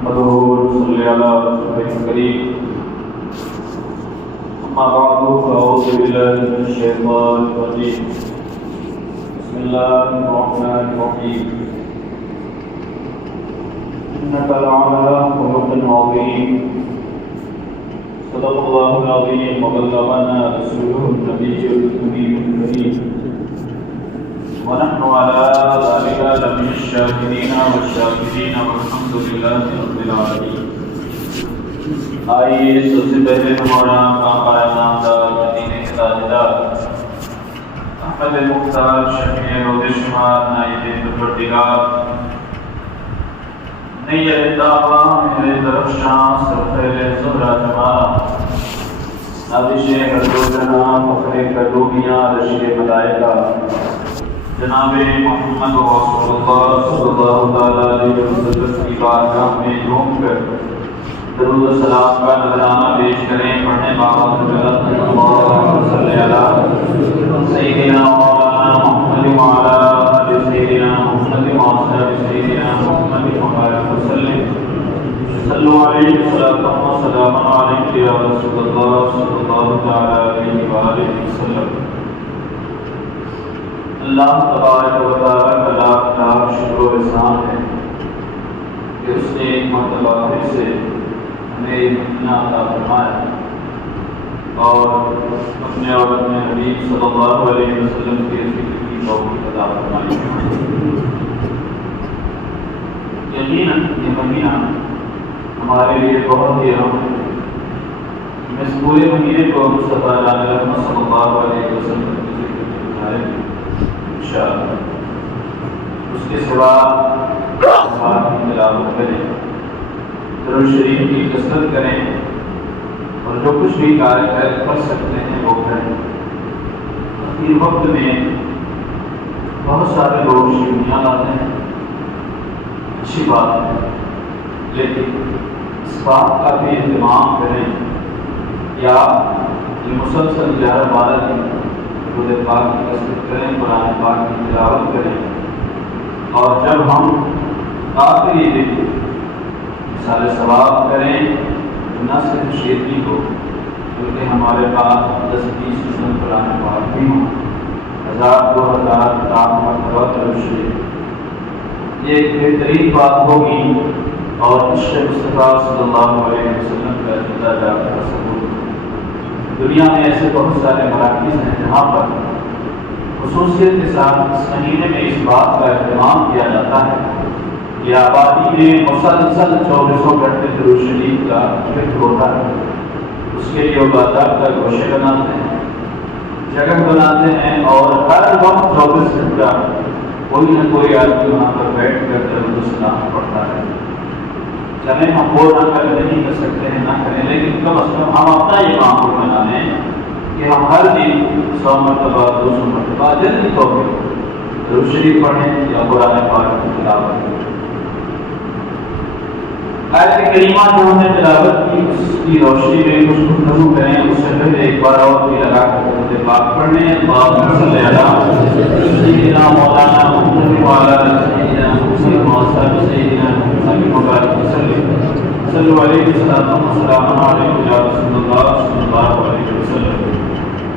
نحمده ونصلي على رسوله الكريم أما بعد فأعوذ بالله من الشيطان الرجيم بسم الله الرحمن الرحيم إنك لعلى خلق عظيم صدق الله العظيم وبلغنا رسوله النبي الكريم الكريم ونحن على ذلك لمن الشاكرين والشاكرين والحمد لله رب العالمين. آئیے سب سے پہلے ہمارا آقا نامدار مدینے کے تاجدار احمد مختار شفیع روز شمار نائب پروردگار نیل دعوا میرے درخشاں سرخیل زہرہ جمال نازش کردو جناب فخر کردوبیاں رشید ملائکہ جناب محمد رسول اللہ صلی اللہ علیہ وسلم کی بارگاہ میں جھوم کر درود و سلام کا نذرانہ پیش کریں. پڑھنے بابا اللہم صلی علی سیدنا مولانا محمد وعلی آل سیدنا محمد وعلی سیدنا محمد وبارک وسلم. صلو علیہ وسلم وسلام علیک یا رسول اللہ صلی اللہ علیہ وآلہ وسلم. اللہ تبارک و تعالی کا لاکھ لاکھ شکر و احسان ہے کہ اس نے ایک مرتبہ پھر سے ہمیں مدینہ عطا فرمایا اور اپنے اور اپنے حبیب صلی اللہ علیہ وسلم کے ذکر کی توفیق عطا فرمائی. یقیناً یہ مہینہ ہمارے لیے بہت ہی اہم ہے. اس پورے مہینے کو مصطفیٰ رحمت صلی اللہ علیہ وسلم کے ذکر کے گزاریں گے انشاءاللہ. اس کے سوا بات کی تلاوت کریں، درود شریف کی کثرت کریں اور جو کچھ بھی کار کر سکتے ہیں وہ کریں. اخیر وقت میں بہت سارے لوگ شیویاں لاتے ہیں، اچھی بات ہے، لیکن اس بات کا بھی اہتمام کریں یا یہ مسلسل 11-12 دن درود پاک کی کثرت کریں، قرآن پاک کی تلاوت کریں اور جب ہم آخری دن مثال ثواب کریں تو نہ صرف شیرنی ہو بلکہ ہمارے پاس 10-20 قسم قرآن پاک بھی ہوں، 1000-2000 مرتبہ درود شریف. یہ ایک بہترین بات ہوگی اور عشق مصطفیٰ صلی اللہ علیہ وسلم کا زندہ جاگتا ثبوت. دنیا میں ایسے بہت سارے مراکز ہیں جہاں پر خصوصیت کے ساتھ اس مہینے میں اس بات کا اہتمام کیا جاتا ہے کہ آبادی میں مسلسل 24 گھنٹے درود شریف کا ذکر ہوتا ہے. اس کے لیے وہ باضابطہ گوشے بناتے ہیں، جگہ بناتے ہیں اور ہر وقت 24 گھنٹہ کوئی نہ کوئی آدمی وہاں پر بیٹھ کر درود و سلام پڑھتا ہے. چلیں ہم وہ نہ کر نہیں کر سکتے ہیں نہ کریں، لیکن کم از کم ہم اپنا یہ معمول بنا لیں کہ ہم ہر دن 100 مرتبہ 200 مرتبہ جلدی توفیق درود شریف پڑھیں یا قرآن پاک کی تلاوت کریں. آیت کریمہ جو ہم نے تلاوت کی اس کی روشنی میں کچھ گفتگو کریں. اس سے پہلے ایک بار اور بھی لگا کر درود پاک پڑھنے. اللہم صلی علی سیدنا مولانا محمد وعلی سیدنا محمد وعلی سیدنا محمد وبارک وسلم. صلی علیہ وسلم وسلام علیہ یا رسول اللہ صلی اللہ علیہ وسلم.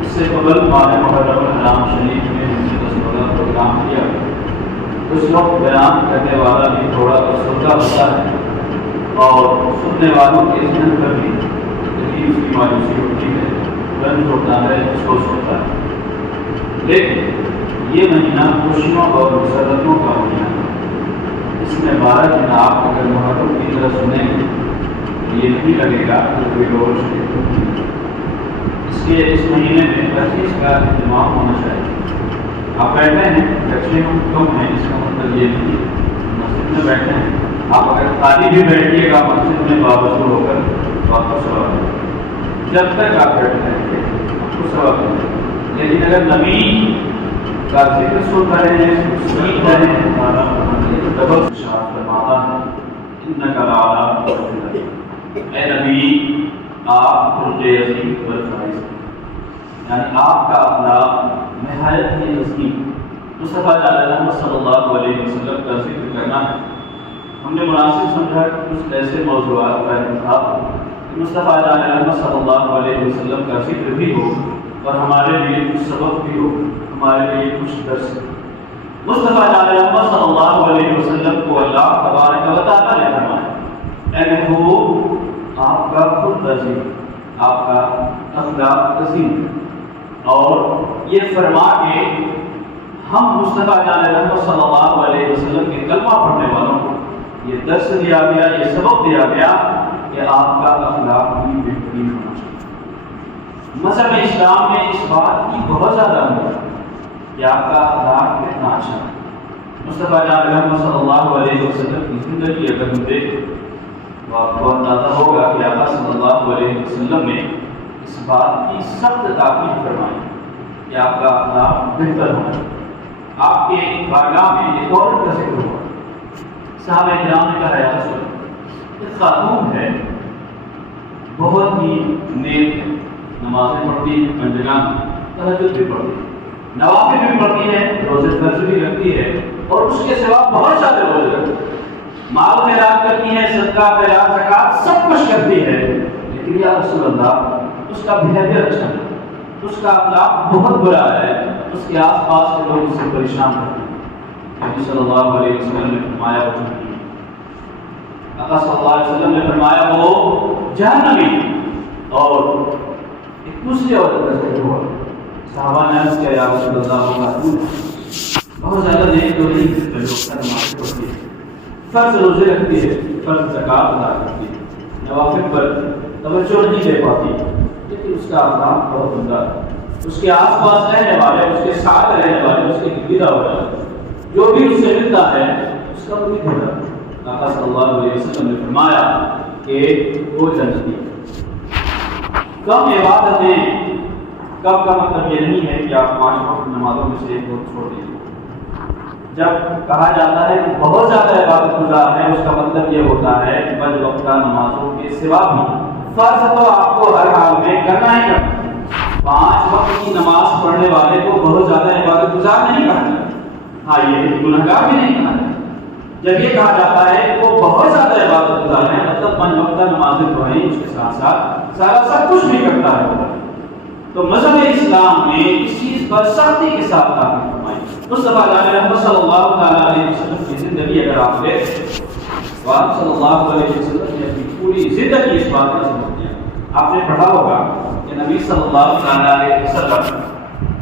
اس سے قبل ماہ محرم الحرام شریف میں ہم نے 10 روزہ پروگرام کیا. اس وقت بیان کرنے والا بھی تھوڑا افسردہ ہوتا ہے اور سننے والوں کے ذہن پر بھی تکلیف کی مایوسی ہوتی ہے، رنج ہوتا ہے، افسوس ہوتا ہے. لیکن یہ مہینہ خوشیوں اور مسرتوں کا مہینہ ہے. اس میں 12 دن آپ اگر محرم کی طرح سنیں گے یہ نہیں لگے گا کہ کوئی روز ہے. اس لیے اس مہینے میں ہر چیز کا اہتمام ہونا چاہیے. آپ بیٹھے ہیں بچے کیوں ہیں اس کا مطلب یہ نہیں مسجد میں بیٹھے ہیں. آپ اگر خالی بھی بیٹھیے گا مسجد میں وابستہ ہو کر واپس ثواب ہے. جب تک آپ بیٹھ رہیں گے آپ کو ثواب ہے. لیکن اگر نبی کا ذکر سنتا رہے سنیت رہے ڈبل شاعت فرماتا ہے انک لعلی خلق عظیم. اے نبی آپ خلق عظیم پر فائز ہیں، یعنی آپ کا اخلاق نہایت ہی عظیم. مصطفیٰ رحمت صلی اللہ علیہ وسلم کا ذکر کرنا ہے ہم نے مناسب سمجھا کہ کچھ ایسے موضوعات کا انتخاب مصطفیٰ محمد صلی اللہ علیہ وسلم کا ذکر بھی ہو اور ہمارے لیے کچھ سبق بھی ہو، ہمارے لیے کچھ درس۔ مصطفیٰ محمد صلی اللہ علیہ وسلم کو اللہ تبارک و تعالیٰ نے فرمایا، اے محبوب آپ کا خود رضی، آپ کا اخلاق عظیم، اور یہ فرما کے ہم مصطفیٰ محمد صلی اللہ علیہ وسلم کے کلمہ پڑھنے والوں کو یہ درس دیا گیا، یہ سبق دیا گیا کہ آپ کا اخلاق بھی بہترین ہونا چاہیے۔ مذہب اسلام میں اس بات کی بہت زیادہ اہمیت ہے کہ آپ کا اخلاق کتنا اچھا ہے۔ مصطفیٰ محمد صلی اللہ علیہ وسلم کی زندگی اگر ہم دیکھیں تو آپ کو اندازہ ہوگا کہ آقا صلی اللہ علیہ وسلم نے اس بات کی سخت تاکید فرمائی کہ آپ کا اخلاق بہتر ہونا چاہیے۔ آپ کے بارگاہ میں ایک عورت کا ذکر ہوا، صحابہ کرام نے کہا یا رسول اللہ، ایک خاتون ہے، بہت ہی نیک ہے، نمازیں پڑھتی ہے، پنجگان تہجد بھی پڑھتی ہے، نوافل بھی پڑھتی ہے، روزے فرض بھی رکھتی ہے، اور اس کے سوا بہت سارے روزے رکھتی ہے، مال خیرات کرتی ہے، صدقہ خیرات زکات سب کچھ کرتی ہے، لیکن یا رسول اللہ اس کا بہیویئر اچھا نہیں، اس کا اخلاق بہت برا ہے، اس کے آس پاس کے لوگ اس سے پریشان رہتے ہیں۔ نبی صلی اللہ علیہ وسلم نے فرمایا وہ جہنمی، آقا صلی اللہ علیہ وسلم نے فرمایا وہ جہنمی، اور ایک دوسری عورت کا ذکر ہوا، صحابہ نے عرض کیا یا رسول اللہ وہ خاتون بہت زیادہ نیک تو نہیں ہے، لوگ کا نماز پڑھتی ہے، فرض روزے رکھتی ہے، فرض زکات ادا کرتی ہے، نوافل پر توجہ نہیں دے پاتی، لیکن اس کا اخلاق بہت گندا ہے، اس کے آس پاس رہنے والے، اس کے ساتھ رہنے والے اس کے گرا ہو جاتے ہیں، جو بھی اس سے ملتا ہے اس کا وہی ہوتا ہے۔ آقا صلی اللہ علیہ وسلم نے فرمایا کہ وہ جنتی کم عبادتیں، کم کا مطلب یہ نہیں ہے کہ آپ 5 وقت نمازوں میں سے ایک وقت چھوڑ دیجیے۔ جب کہا جاتا ہے کہ بہت زیادہ عبادت گزار ہے، اس کا مطلب یہ ہوتا ہے کہ 5 وقت نمازوں کے سوا بھی فرض تو آپ کو ہر حال میں کرنا ہی کرنا۔ 5 وقت کی نماز پڑھنے والے کو بہت زیادہ عبادت گزار نہیں کہا جاتا، ہاں یہ گنہگار بھی نہیں کہا جاتا۔ جب یہ کہا جاتا ہے کہ وہ بہت زیادہ عبادت گزار ہے، مطلب 5 وقت نمازیں پڑھیں، اس کے ساتھ ساتھ سارا سب کچھ بھی کرتا ہے، تو مذہب اسلام نے اس چیز پر سختی کے ساتھ تاکید فرمائی۔ مصطفیٰ محمد صلی اللہ تعالیٰ علیہ وسلم کی زندگی اگر آپ دیکھیں تو آپ صلی اللہ علیہ وسلم نے اپنی پوری زندگی اس بات کا سبق دیا۔ آپ نے پڑھا ہوگا کہ نبی صلی اللہ تعالیٰ علیہ وسلم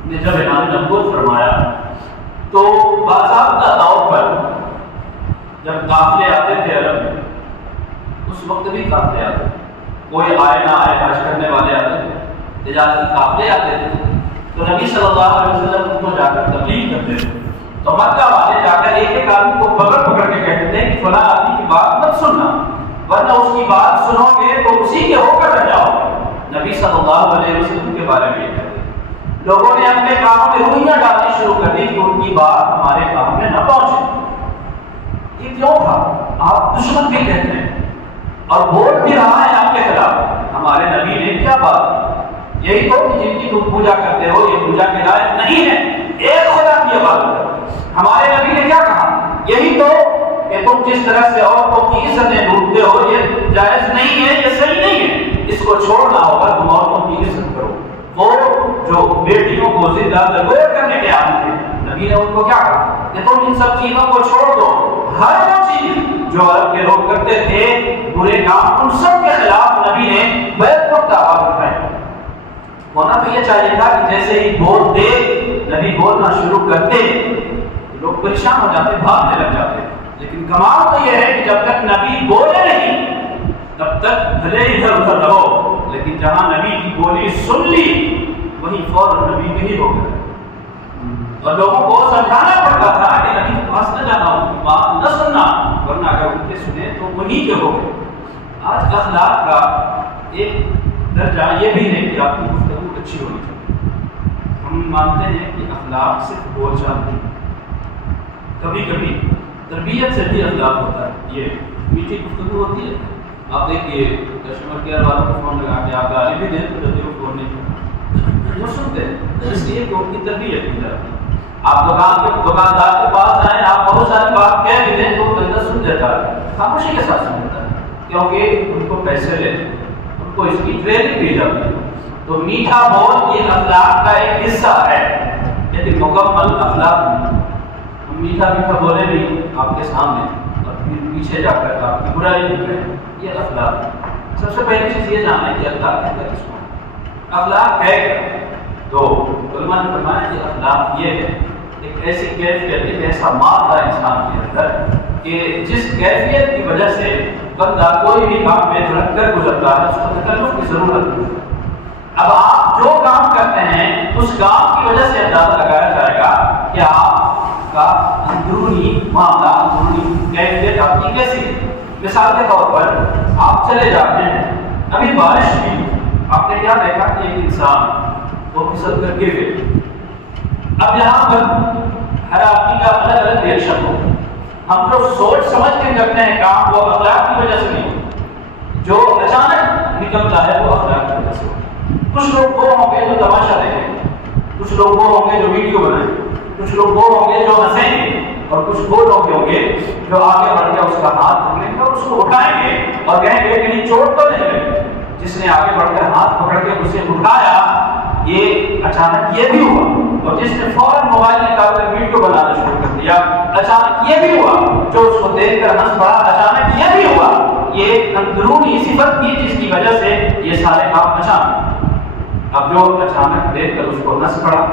نے جب اعلان نبوت فرمایا تو باضابطہ طور پر جب قافلے آتے تھے عرب میں، اس وقت بھی قافلے آتے تھے، کوئی آئے نہ آئے، حج کرنے والے آتے تھے، تجارتی قافلے آتے تھے، تو نبی صلی اللہ علیہ وسلم ان کو جا کر تبلیغ کرتے تھے، تو مکہ والے جا کر ایک ایک آدمی کو پکڑ پکڑ کے کہتے تھے کہ فلاں آدمی کی بات مت سننا، ورنہ اس کی بات سنو گے تو اسی کے ہو کر رہ جاؤ۔ نبی صلی اللہ علیہ وسلم کے بارے میں یہ کہتے ہیں، لوگوں نے اپنے کام میں رویاں ڈالنی شروع کر دی کہ ان کی بات ہمارے کام میں نہ پہنچے۔ یہ کیوں تھا؟ آپ دشمن بھی کہتے ہیں اور بول بھی رہا ہے آپ کے خلاف، ہمارے نبی نے کیا بات، یہی تو کہ جن کی تم پوجا کرتے ہو یہ پوجا کے لائق نہیں ہے، ایک خدا کی عبادت کرو۔ ہمارے نبی نے کیا کہا، یہی تو کہ تم جس طرح سے عورتوں کی عزتیں ڈھونڈتے ہو یہ جائز نہیں ہے، یہ صحیح نہیں ہے، اس کو چھوڑنا ہوگا، تم عورتوں کی عزت کرو۔ وہ جو بیٹیوں کو زندہ دگور کرنے کے عادی تھے، نبی نے ان کو کیا کہا کہ تم ان سب چیزوں کو چھوڑ دو، ہر وہ چیز جو عرب کے لوگ کرتے تھے برے کام، ان سب کے خلاف نبی نے بیعت پختہ آواز اٹھائی۔ ہونا تو یہ چاہیے تھا کہ جیسے ہی بول دے نبی بولنا شروع کرتے لوگ پریشان ہو جاتے، بھاگنے لگ جاتے، لیکن کمال تو یہ ہے کہ جب تک نبی بولے نہیں تب تک بھلے ادھر ادھر رہو، لیکن جہاں نبی کی بولی سن لی وہیں فوراً نبی نہیں ہو گئے، اور لوگوں کو سمجھانا پڑتا تھا کہ نبی کے پاس نہ جانا، ان کی بات نہ سننا، ورنہ اگر ان کے سنے تو وہیں کے ہو گئے۔ آج اخلاق کا ایک درجہ یہ بھی ہے کہ آپ کی گفتگو اچھی ہونی چاہیے۔ ہم مانتے ہیں کہ اخلاق صرف بول چال نہیں، کبھی کبھی تربیت سے بھی اخلاق ہوتا ہے، یہ میٹھی گفتگو ہوتی ہے۔ آپ دیکھیے کسٹمر کیئر والوں کو فون لگا کے آپ گالی بھی دیں تو جلدی وہ فون نہیں کرتے، وہ سنتے ہیں، اس لیے کہ ان کی تربیت کی جاتی ہے۔ آپ دکاندار کے پاس جائیں، آپ بہت ساری بات کہہ بھی دیں تو بندہ سن جاتا جاتا ہے، خاموشی کے ساتھ سمجھتا ہے، کیونکہ ان کو پیسے لیتے ہیں، ان کو اس کی ٹریننگ دی جاتی ہے۔ تو میٹھا بول یہ اخلاق کا ایک حصہ ہے، لیکن مکمل اخلاق نہیں۔ ہم میٹھا میٹھا بولے بھی آپ کے سامنے اور پھر پیچھے جا کر آپ کی برائی نہیں کریں، یہ اخلاق ہے۔ سب سے پہلی چیز یہ جاننا ہے کہ اخلاق ہے کس کو، اخلاق ہے کیا؟ تو علماء نے فرمایا کہ اخلاق یہ ہے ایک ایسی کیفیت، ایک ایسا مادہ انسان کے اندر کہ جس کیفیت کی وجہ سے بندہ کوئی بھی کام میں جھڑک کر گزرتا ہے، اس کو تکلف کی ضرورت نہیں۔ اب آپ جو کام کرتے ہیں اس کام کی وجہ سے اندازہ لگایا جائے گا کہ آپ کا اندرونی معاملہ، اندرونی کیفیت آپ کی کیسی ہے۔ مثال کے طور پر آپ چلے جاتے ہیں، ابھی بارش میں آپ نے کیا دیکھا کہ ایک انسان وہ پھسل کر گر گئے۔ اب یہاں پر ہر آدمی کا الگ الگ ریئیکشن ہو، ہم جو سوچ سمجھ کے کرتے ہیں کام وہ اخلاق کی وجہ سے نہیں، جو اچانک نکلتا ہے وہ اخلاق کی وجہ سے ہوتا ہے۔ کچھ لوگ وہ ہوں گے جو تماشا دیکھیں گے، کچھ لوگ وہ ہوں گے جو ویڈیو بنائیں گے، کچھ لوگ وہ ہوں گے جو ہنسیں گے، اور کچھ وہ لوگ ہوں گے جو آگے بڑھ کے اس کا ہاتھ پکڑیں گے اور اس کو اٹھائیں گے اور کہیں گے کہیں چوٹ تو نہیں لگی۔ جس نے آگے بڑھ کر ہاتھ پکڑ کے اسے اٹھایا، یہ اچانک یہ بھی ہوا، اور جس نے فوراً موبائل نکال کر ویڈیو بنانا شروع کر دیا، اچانک یہ بھی ہوا، جو اس کو دیکھ کر ہنس پڑا، اچانک یہ بھی ہوا۔ یہ اندرونی صفت تھی جس کی وجہ سے یہ سارے کام اچانک۔ اب جو اچانک دیکھ کر اس کو ہنس پڑا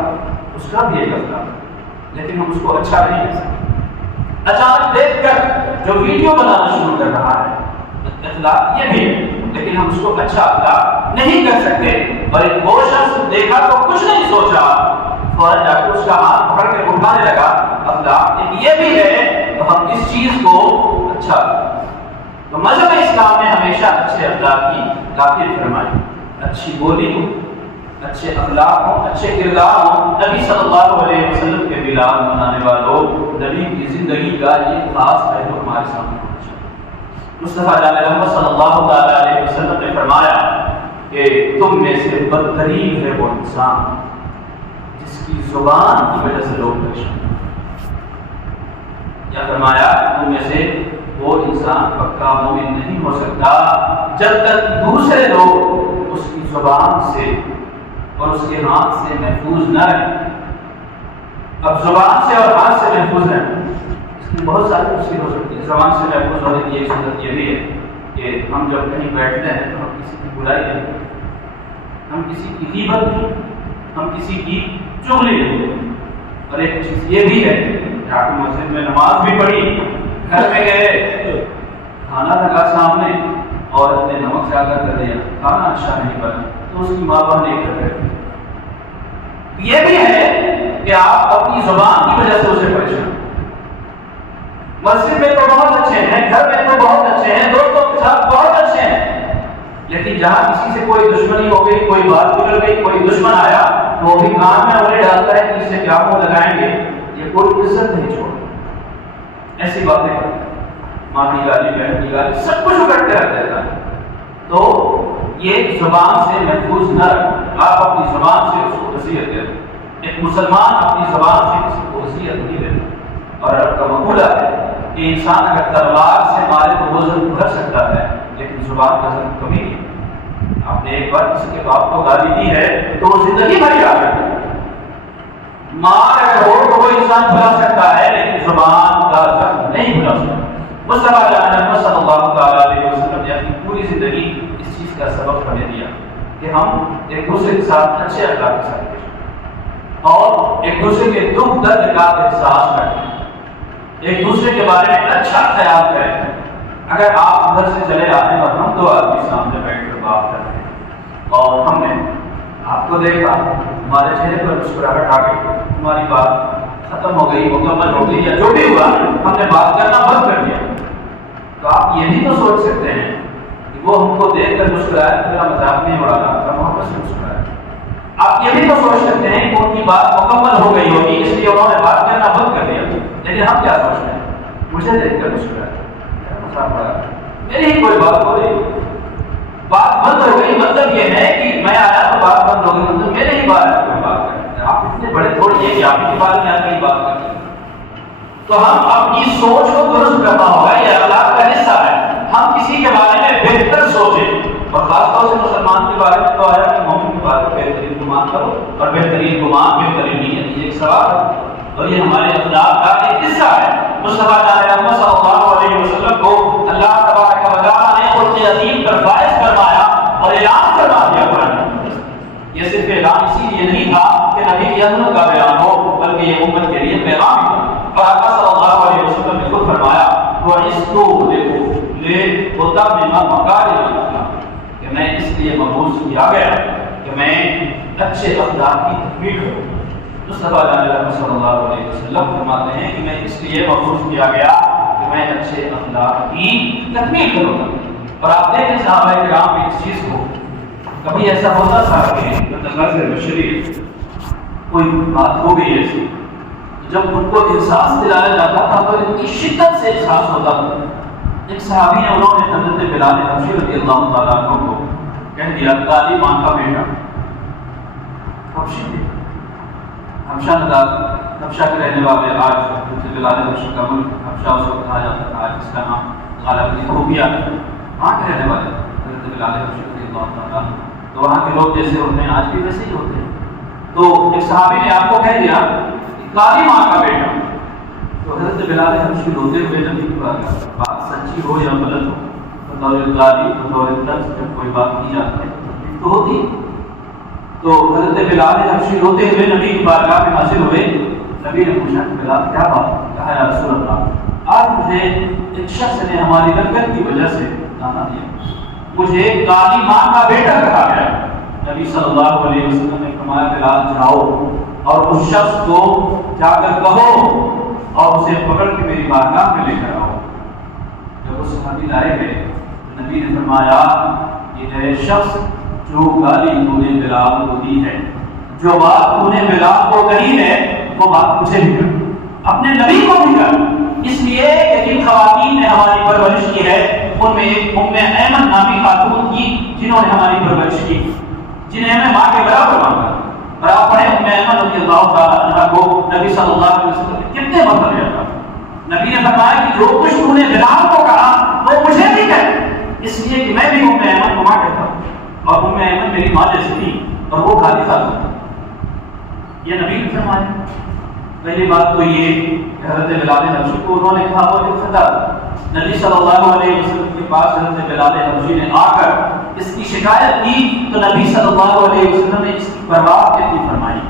اس کا بھی ایک اخلاق، لیکن ہم اس کو اچھا نہیں کہہ سکتے۔ اچانک دیکھ کر جو ویڈیو بنانا شروع کر رہا ہے، اخلاق یہ بھی ہے، لیکن ہم اس کو اچھا اخلاق نہیں کر سکتے۔ اور ایک وہ شخص دیکھا تو کچھ نہیں سوچا، فوراً جا کے اس کا ہاتھ پکڑ کے اٹھانے لگا، اخلاق ایک یہ بھی ہے، تو ہم اس چیز کو اچھا۔ تو مذہب اسلام نے ہمیشہ اچھے اخلاق کی تاکید فرمائی، اچھی بولی ہو، اچھے اخلاق ہوں، اچھے کردار ہوں۔ نبی صلی اللہ علیہ وسلم کے ملاد منانے والوں، نبی کی زندگی کا یہ خاص پہلو ہمارے سامنے مصطفیٰ جان محمد صلی اللہ علیہ وسلم نے فرمایا کہ تم میں سے بدترین ہے وہ انسان جس کی زبان کی وجہ سے لوگ پریشان ہیں۔ کیا فرمایا؟ تم میں سے وہ انسان پکا مومن نہیں ہو سکتا جب تک دوسرے لوگ اس کی زبان سے اور اس کے ہاتھ سے محفوظ نہ رہیں۔ اب زبان سے اور ہاتھ سے محفوظ رہیں، اس کی بہت ساری تفصیل ہو سکتی ہے۔ زبان سے محفوظ ہونے کی ایک صورت یہ بھی ہے کہ ہم جب کہیں بیٹھتے ہیں تو ہم کسی کی برائی نہیں کرتے، ہم کسی کی غیبت نہیں، ہم کسی کی چغلی نہیں کرتے۔ اور ایک چیز یہ بھی ہے کہ آپ مسجد میں نماز بھی پڑھی، گھر میں گئے، کھانا لگا سامنے اور اپنے نمک زیادہ کر دیا، کھانا اچھا نہیں بنا تو اس کی ماں باپ نہیں کر رہے۔ یہ بھی ہے کہ آپ اپنی زبان کی وجہ سے اسے پریشان۔ مسجد میں تو بہت اچھے ہیں، گھر میں تو بہت اچھے ہیں، دوستوں کے ساتھ بہت اچھے ہیں، لیکن جہاں کسی سے کوئی دشمنی ہو گئی، کوئی بات بگڑ گئی، کوئی دشمن آیا تو وہ بھی کان میں انگلی ڈالتا ہے کہ اس سے کیا منہ لگائیں گے، یہ کوئی عزت نہیں چھوڑ۔ ایسی باتیں کرتے ہیں، ماں کی گالی، بہن کی گالی، سب کچھ اکٹ کے رکھ دیتا ہے۔ تو یہ زبان سے محفوظ نہ رکھیں، آپ اپنی زبان سے اس کو وصیت دیں۔ ایک مسلمان اپنی زبان سے کسی کو وصیت نہیں دیتا، اور عرب کا مقولہ ہے کہ انسان اگر تلوار سے مارے تو وہ ضرور بھر سکتا ہے، لیکن زبان کا ضرور کمی نہیں۔ آپ نے ایک بار کسی کے باپ کو گالی دی ہے تو وہ زندگی بھر یاد رکھے۔ مار اگر ہو تو وہ انسان بھلا سکتا ہے، لیکن زبان کا زخم نہیں بھلا سکتا۔ مصطفیٰ محمد صلی اللہ علیہ وسلم نے اپنی پوری زندگی اس چیز کا سبق ہمیں دیا کہ ہم ایک دوسرے کے ساتھ اچھے اخلاق کے ساتھ پیش آئیں اور ایک دوسرے کے دکھ درد کا احساس کریں، ایک دوسرے کے بارے میں اچھا خیال کریں۔ اگر آپ ادھر سے چلے آئے اور ہم دو آدمی سامنے بیٹھ کر بات کر رہے ہیں اور ہم نے آپ کو دیکھا، ہمارے چہرے پر مسکراہٹ آ گئی، ہماری بات ختم ہو گئی، مکمل ہو گئی، یا جو بھی ہوا ہم نے بات کرنا بند کر دیا، تو آپ یہ بھی تو سوچ سکتے ہیں کہ وہ ہم کو دیکھ کر مسکرایا، میرا مذاق نہیں اڑا رہا تھا، محبت سے مسکرایا۔ آپ یہ بھی تو سوچ سکتے ہیں کہ ان کی بات مکمل ہو گئی ہوگی اس لیے انہوں نے بات کرنا بند کر دیا، لیکن ہم کیا سوچتے ہیں؟ مجھے دیکھ کر مسکرایا، میری ہی کوئی بات ہو رہی، بات بند ہو گئی، مطلب یہ ہے کہ میں آیا تو بات بند ہو گئی، مطلب میرے ہی بارے میں کوئی بات کرتے ہیں۔ آپ اتنے بڑے تھوڑی ہے کہ آپ کے بارے میں آ کے بات کرتے ہیں۔ تو ہم اپنی سوچ کو درست کرنا ہوگا، یہ اخلاق بہترین گمان بہترین نیت، یہ ایک سوال ہے اور یہ ہمارے اخلاق کا ایک حصہ ہے۔ مصطفیٰ محمد صلی اللہ علیہ وسلم کو اللہ تبارک و تعالیٰ نے خلق عظیم پر فائز فرمایا اور اعلان فرما دیا قرآن۔ یہ صرف اعلان اسی لیے نہیں تھا کہ نبی کی عظمت کا بیان ہو، بلکہ یہ امت کے لیے پیغام تھا۔ اور آقا صلی اللہ علیہ وسلم نے خود فرمایا کہ میں اس لیے مبعوث کیا گیا کہ میں اچھے اخلاق کی تکمیل کروں۔ مصطفیٰ صلی اللہ علیہ وسلم فرماتے ہیں کہ میں اس لیے مبعوث کیا گیا کہ میں اچھے اخلاق کی تکمیل کروں گا۔ اور آپ دیکھیں صحابہ کرام کی اس چیز کو، کبھی ایسا ہوتا تھا کہ متغیر بشری کوئی بات ہو گئی ایسی، جب ان کو احساس دلایا جاتا تھا تو اتنی شدت سے احساس ہوتا تھا۔ ایک صحابی ہیں، انہوں نے حضرت بلال حبشی رضی اللہ تعالیٰ عنہ کو کہہ دیا، کالی ماں کا بیٹا حبشی تھے، حبشہ کے رہنے والے، آج حضرت بلال حبشی کا ملک حبشہ اس کو کہا جاتا تھا، آج اس کا نام غالباً ایتھوپیا ہے۔ وہاں کے رہنے والے حضرت بلال حبشی رضی اللہ تعالیٰ، تو وہاں کے لوگ جیسے ہوتے ہیں آج بھی ویسے ہی ہوتے ہیں۔ تو ایک صحابی نے آپ کو کہہ دیا کالی ماں کا بیٹا، تو حضرت بلال حبشی روتے ہوئے نبی کی بات سچی ہو یا غلط ہو، بطور غالب بطور طرز جب کوئی بات کی جاتی ہے تو ہوتی، تو حضرت بلال حبشی روتے ہوئے نبی کی بارگاہ میں حاضر ہوئے۔ نبی نے پوچھا بلال کیا بات؟ کہا یا رسول اللہ، آج مجھے ایک شخص نے ہماری برکت کی وجہ سے تانا دیا، مجھے کالی ماں کا بیٹا کہا گیا۔ نبی صلی اللہ علیہ وسلم نے فرمایا بلال جاؤ اور اس شخص کو جا کر کہو اور اسے پکڑ کے میری بارگاہ میں لے کر آؤ۔ جب اس صحابی لائے گئے، نبی نے فرمایا یہ ہے شخص جو گالی تو نے بلال کو دی ہے، جو بات تو نے بلال کو کہی ہے وہ بات مجھے بھی کر، اپنے نبی کو بھی کر۔ اس لیے کہ جن خواتین نے ہماری پرورش کی ہے ان میں ایک ام ایمن نامی خاتون کی جنہوں نے ہماری پرورش کی، جنہیں ہمیں ماں کے برابر مانگا۔ اور آپ پڑھیں ام ایمن رضی اللہ تعالیٰ عنہ کو نبی صلی اللہ علیہ وسلم نے کتنے مرتبہ دیا تھا۔ نبی نے فرمایا کہ جو کچھ تو نے بلال کو کہا وہ مجھے بھی کہہ، اس لیے کہ میں بھی ام ایمن کو ماں کہتا ہوں اور ام ایمن میری ماں جیسی تھی اور وہ غالب خاتون تھی۔ یہ نبی نے فرمایا۔ پہلی بات تو یہ کہ حضرت بلال حبشی کو انہوں نے کہا وہ ایک خطا، نبی صلی اللہ علیہ وسلم کے پاس حضرت بلال حبشی نے آ کر اس کی شکایت کی تو نبی صلی اللہ علیہ وسلم نے اس کی پرواہ کتنی فرمائی۔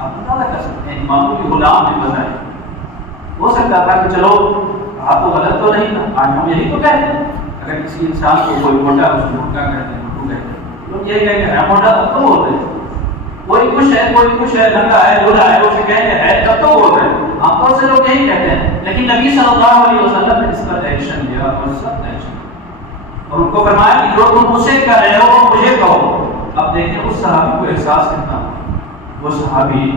آپ اندازہ کر سکتے ہیں اماموں کی غلام نے بتایا، ہو سکتا تھا کہ چلو آپ تو غلط تو نہیں تھا، آج ہم یہی تو کہتے ہیں اگر کسی انسان کو کوئی موٹا اس کو موٹا کہتے ہیں موٹو کہتے ہیں، لوگ یہ کہتے ہیں موٹا تب تو بول رہے ہیں، کوئی کچھ ہے لنگا ہے لولا ہے اسے کہتے ہیں تب تو بول رہے ہیں، عام طور سے لوگ یہی کہتے ہیں۔ لیکن نبی صلی اللہ علیہ وسلم نے اس پر ایکشن لیا اور سخت ایکشن اور ان کو فرمایا کہ جو تم مجھے کر رہے ہو وہ مجھے کہو۔ اب دیکھیں اس صحابی کو احساس کتنا، وہ صحابی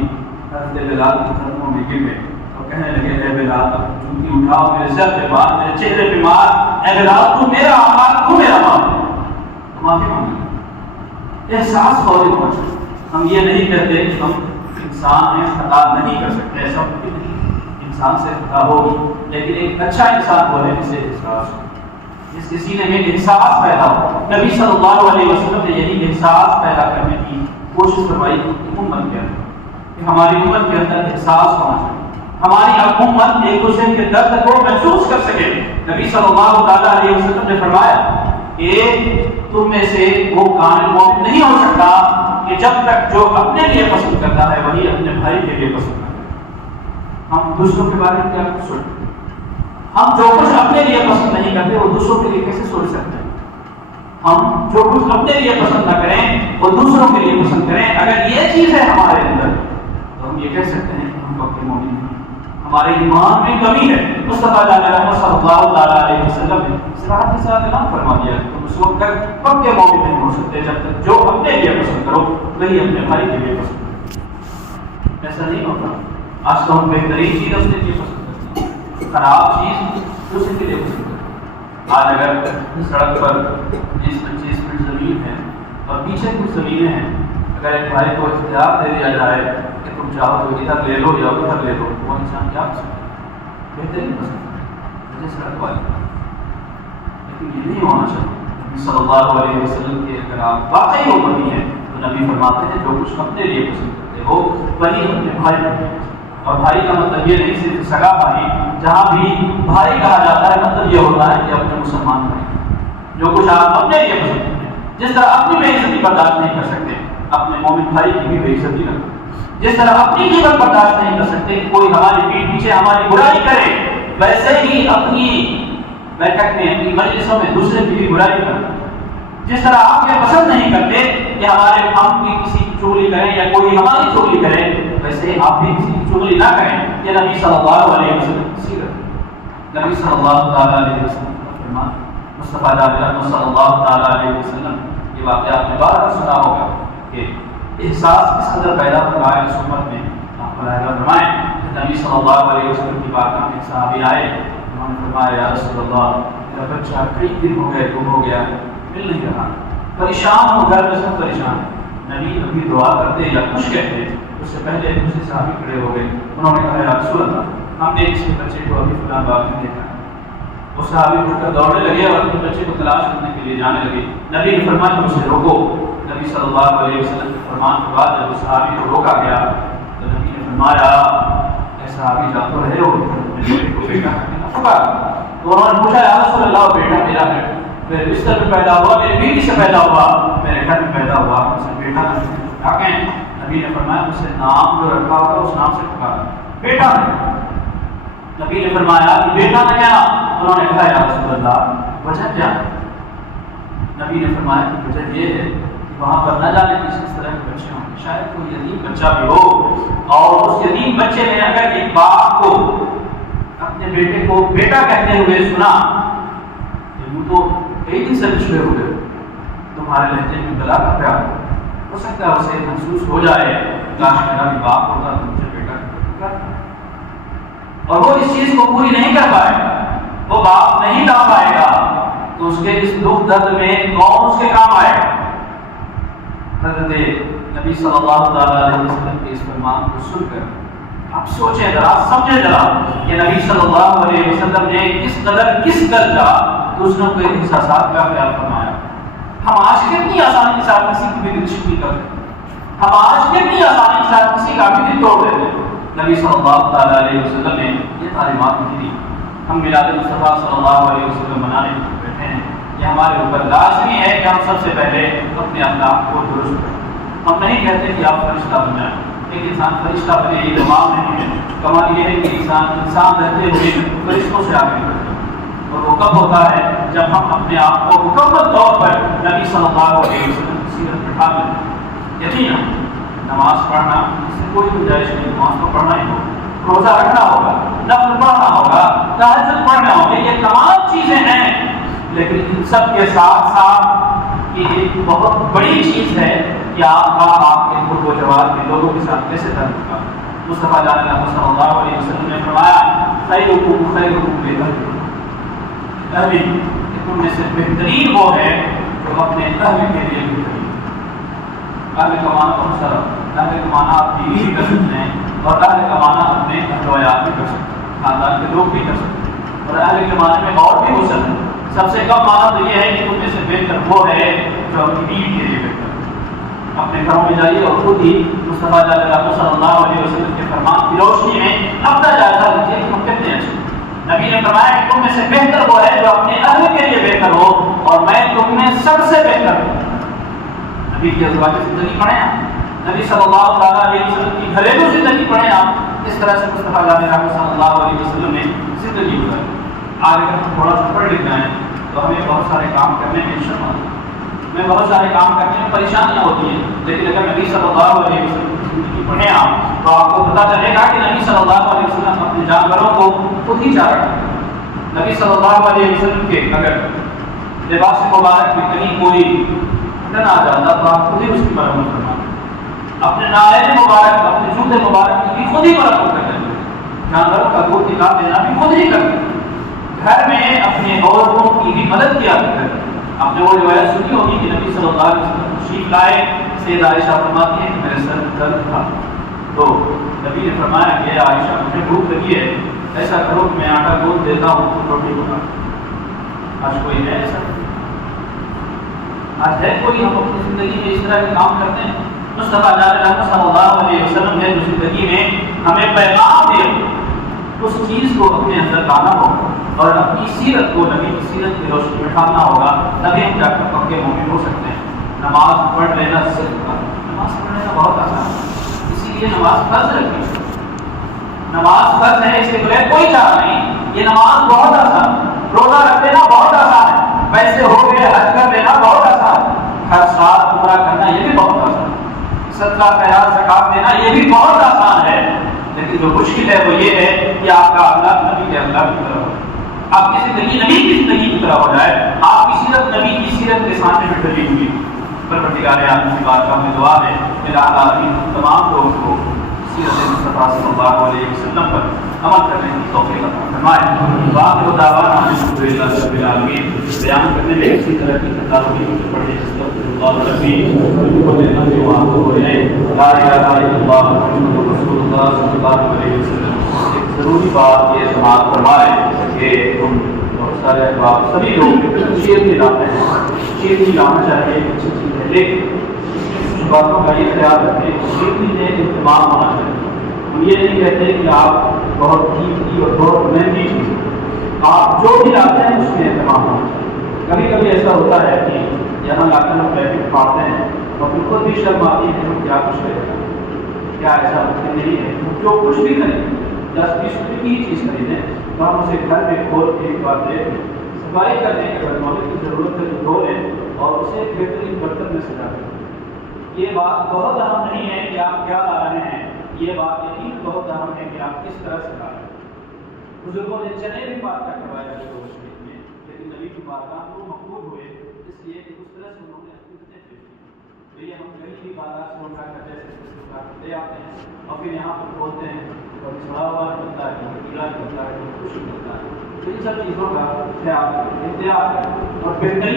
حضرت بلال کے قدموں میں گر گئے اور کہنے لگے اے بلال جوتی اٹھاؤ میرے سر پہ مار، میرے چہرے پہ مار، اے بلال تو میرا آقا تو میرا ماں، معافی مانگی۔ احساس فوری پہنچا۔ ہم یہ نہیں کہتے کہ ہم انسان ہیں خطا نہیں کر سکتے، ایسا نہیں، انسان سے خطا ہوگی، لیکن ایک اچھا انسان وہ ہے جسے احساس ہو، جس کے سینے میں احساس پیدا ہو۔ نبی صلی اللہ علیہ وسلم نے یہی احساس پیدا کرنے کی کوشش فرمائی امت کے اندر کہ ہماری امت کے اندر احساس ہونا چاہیے، ہماری امت ایک دوسرے کے درد کو محسوس کر سکے۔ نبی صلی اللہ تعالیٰ علیہ وسلم نے فرمایا کہ تم میں سے وہ کامل مومن نہیں ہو سکتا کہ جب تک جو اپنے لیے پسند کرتا ہے وہی اپنے بھائی کے لیے پسند کرتا ہے۔ ہم دوسروں کے بارے میں کیا کچھ سوچتے ہیں؟ ہم جو کچھ اپنے لیے پسند نہیں کرتے وہ دوسروں کے لیے کیسے سوچ سکتے ہیں؟ ہم جو کچھ اپنے لیے پسند نہ کریں وہ دوسروں کے لیے پسند کریں، اگر یہ چیز ہے ہمارے اندر تو ہم یہ کہہ سکتے ہیں کہ ہم پکے مومن ہیں، ہمارے ایمان میں کمی ہے۔ مصطفیٰ محمد صلی اللہ تعالیٰ علیہ وسلم نے صراحت کے ساتھ اعلان فرما دیا کہ تم اس وقت تک پکے مومن نہیں ہو سکتے جب تک جو اپنے لیے پسند کرو وہی اپنے بھائی کے لیے پسند کرو۔ ایسا نہیں ہوتا۔ آج تو ہم بہترین چیز اپنے لیے پسند کرتے ہیں، خراب چیز دوسرے کے لیے پسند کرتے ہیں۔ آج اگر سڑک پر 20-25 فٹ زمین ہے اور پیچھے کچھ زمینیں ہیں، اگر ایک بھائی کو اختیار دے دیا جائے کہ تم چاہو تو ادھر لے لو یا ادھر لے لو، وہ انسان کیا پسند ہے؟ بہترین پسند ہے مجھے سڑک والی۔ لیکن یہ نہیں ہونا چاہیے۔ نبی صلی اللہ علیہ وسلم کے اگر آپ واقعی امتی ہیں تو نبی فرماتے ہیں جو کچھ اپنے لیے پسند کرتے ہیں وہ وہی اپنے بھائی بنے. اور بھائی کا مطلب یہ نہیں صرف سگا بھائی، جہاں بھی بھائی کہا جاتا ہے مطلب یہ ہوتا ہے کہ اپنے مسلمان بھائی جو کچھ آپ اپنے لیے پسند کرتے ہیں. جس طرح اپنی بے عزتی برداشت نہیں کر سکتے اپنے مومن بھائی کی بھی بے عزتی نہ کریں. جس طرح اپنی قیمت برداشت نہیں کر سکتے کہ کوئی ہماری پیٹھ پیچھے ہماری برائی کرے، ویسے ہی اپنی بیٹھک میں اپنی مجلسوں میں دوسرے کی بھی برائی کریں. جس طرح آپ یہ پسند نہیں کرتے کہ ہمارے ہم کی کسی کی چغلی کریں یا کوئی ہماری چغلی کرے، ویسے آپ بھی کسی کی چغلی نہ کریں. یہ نبی صلی اللہ علیہ وسلم کی سیرت. نبی صلی اللہ تعالیٰ علیہ وسلم کا فرمان، مصطفیٰ صلی اللہ تعالیٰ علیہ وسلم یہ واقعہ آپ نے بار سنا ہوگا کہ احساس کس قدر پیدا ہو رہا ہے اس امت میں. آپ براہ فرمائیں کہ نبی صلی اللہ علیہ وسلم کی بارگاہ میں صحابی آئے، انہوں نے فرمایا یا رسول اللہ میرا بچہ کئی دن ہو گئے گم ہو گیا، مل نہیں رہا، پریشان ہو، گھر میں سب پریشان. نبی ابھی دعا کرتے یا کچھ کہتے اس سے پہلے دوسرے صحابی کھڑے ہو گئے. انہوں نے کہا یا رسول اللہ ہم نے اس کے بچے کو ابھی فلاں باغ میں دیکھا. وہ صحابی اٹھ کر دوڑنے لگے اور اپنے بچے کو تلاش کرنے کے لیے جانے لگے. نبی نے فرمایا اسے روکو. نبی صلی اللہ علیہ وسلم کے فرمان کے بعد جب اس صحابی کو روکا گیا تو نبی نے فرمایا اے صحابی جا تو رہے ہو میرے کو بیٹا پکار. تو انہوں نے پوچھا یا رسول اللہ بیٹا میرا ہے، میرے بستر میں پیدا ہوا، میری بیوی سے پیدا ہوا، میرے گھر میں پیدا ہوا، اسے بیٹا کیا کہیں؟ نبی نے فرمایا اسے نام جو رکھا ہوگا اس نام سے پکارا، بیٹا ہے. نبی نے فرمایا کہ بیٹا نہ کیا؟ انہوں نے کہا یا رسول اللہ وجہ کیا؟ نبی نے فرمایا کہ وجہ یہ ہے کہ وہاں پر نہ جانے کس طرح کے بچے ہوں، شاید کوئی یتیم بچہ بھی ہو اور اس یتیم بچے نے اگر ایک باپ کو اپنے بیٹے کو بیٹا کہتے ہوئے سنا تو تو کئی دن سے پچھڑے ہو گئے، تمہارے لہجے میں بلا کا پیار ہو سکتا ہے اسے محسوس ہو جائے کاش میرا بھی باپ ہوتا تو مجھے بیٹا کرتا. اور وہ اس چیز کو پوری نہیں کر پائے، وہ باپ نہیں لا پائے گا تو اس کے اس دکھ درد میں کون اس کے کام آئے گا؟ حضرت نبی صلی اللہ تعالیٰ علیہ وسلم کے اس فرمان کو سن کر آپ سوچیں ذرا، سمجھیں ذرا کہ نبی صلی اللہ علیہ وسلم نے کس قدر کس درجہ دوسروں کے احساسات کا خیال فرمایا. ہم آج کتنی آسانی کے ساتھ کسی کی بھی دل شکنی کرتے ہیں، ہم آج کتنی آسانی کے ساتھ کسی کا بھی دل توڑ دیتے ہیں. نبی صلی اللہ تعالیٰ علیہ وسلم نے یہ تعلیمات نہیں دی. ہم میلاد مصطفیٰ صلی اللہ علیہ وسلم منانے بیٹھے ہیں، یہ ہمارے اوپر لازمی ہے کہ ہم سب سے پہلے اپنے اخلاق کو درست کریں. ہم نہیں کہتے کہ آپ فرشتہ بن جائیں، ایک انسان فرشتہ بنے یہ کمال نہیں ہے. کمال یہ ہے کہ انسان رہتے ہوئے فرشتوں سے آگے بڑھے. اور وہ کب ہوتا ہے جب ہم اپنے آپ کو مکمل طور پر نبی صلی اللہ علیہ وسلم کی سیرت بٹھا لیں. یقیناً نماز پڑھنا اس سے کوئی گنجائش نہیں، نماز تو پڑھنا ہی ہوگا، روزہ رکھنا ہوگا، نفل پڑھنا ہوگا، تہجد پڑھنا ہوگا، یہ تمام چیزیں ہیں. لیکن ان سب کے ساتھ ساتھ یہ ایک بہت بڑی چیز ہے کہ آپ کے خود و جواب کے لوگوں کے ساتھ کیسے تعلق کا. مصطفیٰ صلی اللہ علیہ وسلم نے فرمایا خیرکم خیرکم لأہلہ، تم میں سے بہترین وہ ہے جو اپنے اہل کے لیے بہترین. اہل کا معنی بہت سارا، اہل کا معنی آپ بیوی بھی کر سکتے ہیں اور اہل کا معنی اپنے اہل ویات بھی کر سکتے ہیں، خاندان کے لوگ بھی کر سکتے ہیں، اور اہل کے معنی میں اور بھی ہو سکتے ہیں. سب سے کم معنی تو یہ ہے کہ تم میں سے بہتر وہ ہے جو اپنی بیوی کے لیے بہتر. اپنے گھروں میں جائیے اور خود ہی مصطفیٰ صلی اللہ علیہ وسلم کے فرمان کی روشنی میں اپنا جائزہ لیجیے کہ ہم کتنے اچھے. نبی نے فرمایا کہ تم میں سے بہتر وہ ہے جو اپنے اہل کے لیے بہتر ہو اور میں تم میں سب سے بہتر ہوں. نبی کی ازواج کی زندگی پڑھیں آپ، نبی صلی اللہ تعالیٰ علیہ وسلم کی گھریلو زندگی پڑھیں آپ، اس طرح سے مصطفیٰ صلی اللہ علیہ وسلم نے زندگی گزاری. آگے اگر ہم تھوڑا سا پڑھ لکھ جائیں تو ہمیں بہت سارے کام کرنے میں شرم آتی ہے، ہمیں بہت سارے کام کرنے میں پریشانیاں ہوتی ہیں. لیکن اگر نبی صلی اللہ علیہ وسلم کی زندگی پڑھیں آپ تو آپ کو پتہ چلے گا کہ نبی صلی اللہ علیہ وسلم اپنے جانوروں کو خود ہی چارہ کرتے ہیں. نبی صلی اللہ علیہ وسلم کے اگر لباس مبارک میں کہیں کوئی گھٹن آ جاتا تو آپ خود ہی اس کی مرمت فرماتے. اپنے نائب مبارک، اپنے جوتے مبارک کی خود ہی مرمت کرتے ہیں. جانوروں کا گود نکال دینا بھی خود ہی کرتے ہیں. گھر میں اپنے عورتوں کی بھی مدد کیا کرتے ہیں. آپ نے وہ روایت سنی ہوگی کہ نبی صلی اللہ علیہ وسلم تشریف لائے، سید عائشہ فرماتی ہیں کہ میرے سر درد تھا تو نبی نے فرمایا کہ عائشہ مجھے بھوک لگی ہے، ایسا کرو کہ میں آٹا گوندھ دیتا ہوں تو روٹی بنا. آج کوئی ہے ایسا؟ آج ہے کوئی ہم اپنی زندگی میں اس طرح کے کام کرتے ہیں؟ مصطفیٰ صلی اللہ علیہ وسلم نے جو زندگی میں ہمیں پیغام دیا اس چیز کو اپنے اندر لانا ہوگا اور اپنی سیرت کو نبی کی سیرت کی روشنی میں ڈھالنا ہوگا، تبھی ہم جا کر پکے مومن ہو سکتے ہیں۔ نماز پڑھ لینا صرف نماز پڑھ لینا بہت آسان ہے، اسی لیے نماز فرض رکھیں۔ نماز فرض ہے، اس کے بغیر کوئی چارہ نہیں۔ یہ نماز بہت آسان ہے، روزہ رکھ لینا بہت آسان ہے، پیسے ہو گئے حج کر لینا بہت آسان ہے، ہر سال عمرہ کرنا یہ بھی بہت آسان ہے، صدقہ خیرات زکات دینا یہ بھی بہت آسان ہے۔ لیکن جو مشکل ہے وہ یہ ہے کہ آپ کا اخلاق نبی کے اخلاق کی طرح ہو، آپ کی زندگی نبی کی زندگی کی طرح ہو جائے، آپ کی سیرت نبی کی سیرت کے سامنے میں ڈلی ہوئی۔ پروردگار عالم کی بارگاہ میں دعا ہے کہ الہ العالمین تمام لوگوں کو سیرت مصطفیٰ صلی اللہ علیہ وسلم پر عمل کرنے کی توفیق عطا فرمائے۔ وآخر دعوانا الحمد للہ رب العالمین۔ بیان کرنے میں کسی طرح کی خطا ہوئی تو پڑھے استغفر اللہ ربی وکل ذنب واتوب الیہ، لا الہ الا اللہ محمد رسول اللہ صلی اللہ علیہ وسلم۔ ایک ضروری بات یہ سماعت فرمائے کہ تم بہت سارے احباب سبھی لوگ شیر بھی لاتے ہیں، شیر بھی لانا چاہیے، ایک اچھی چیز ہے، لیکن کچھ باتوں کا یہ خیال رکھیں کہ شیر بھی ایک اہتمام ہونا چاہیے۔ ہم یہ نہیں کہتے کہ آپ بہت قیمتی اور بہت مہنگی چیز، آپ جو بھی لاتے ہیں اس میں اہتمام ہونا چاہیے۔ کبھی کبھی ایسا ہوتا ہے کہ یہاں لا کر ہم پیکٹ پاتے ہیں اور پھر خود بھی شرم آتی ہے کہ کیا کچھ کرے گا، کیا ایسا ممکن نہیں ہے۔ جو کچھ بھی کریں 10-20 روپئے کی چیز خریدیں تو ہم اسے گھر میں کھول کے ایک بار دے دیں، صفائی کرنے کے بعد مولد کی ضرورت ہے تو دھو لیں اور اسے بہترین برتن میں سجا دیں۔ یہ بات بہت اہم نہیں ہے کہ آپ کیا لا رہے ہیں، یہ بات یقین بہت اہم ہے کہ آپ کس طرح سے لا رہے ہیں۔ بزرگوں نے چنے بھی پاک کروایا ہے روشنی میں، لیکن نبی کی بارگاہ کو مقبول ہوئے اس لیے کہ اس طرح سے انہوں نے اپنی فتح پیش کی۔ یہ ہم کہیں بھی بازار سے اٹھا کر جیسے لے آتے ہیں اور پھر یہاں پر کھولتے ہیں اور چھڑا ہوا ملتا ہے، پیلا ملتا ہے، کچھ ملتا ہے۔ ان سب چیزوں کا خیال کریں، احتیاط کریں اور بہترین